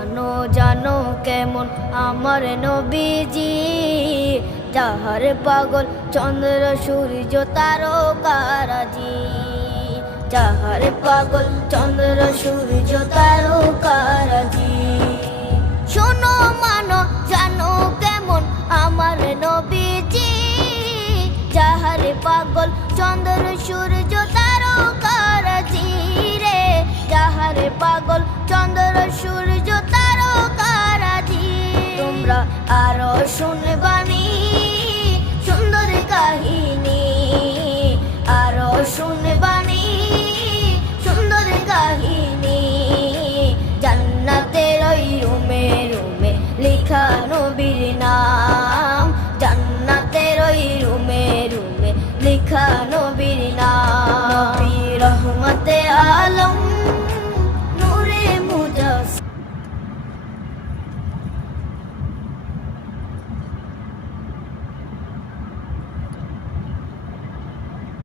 জানো জানো কেমন আমার নবীজি, যাহার পাগল চন্দ্র সূর্য তারকারাজি, যাহার পাগল চন্দ্র সূর্য তারকারাজি। শোনো মানো জানো কেমন আমার নবীজি, যাহার পাগল চন্দ্র সূর্য তারকারাজি রে, যাহার পাগল চন্দ্র সূর্য তারকারাজি। তোমরা আরো শুনে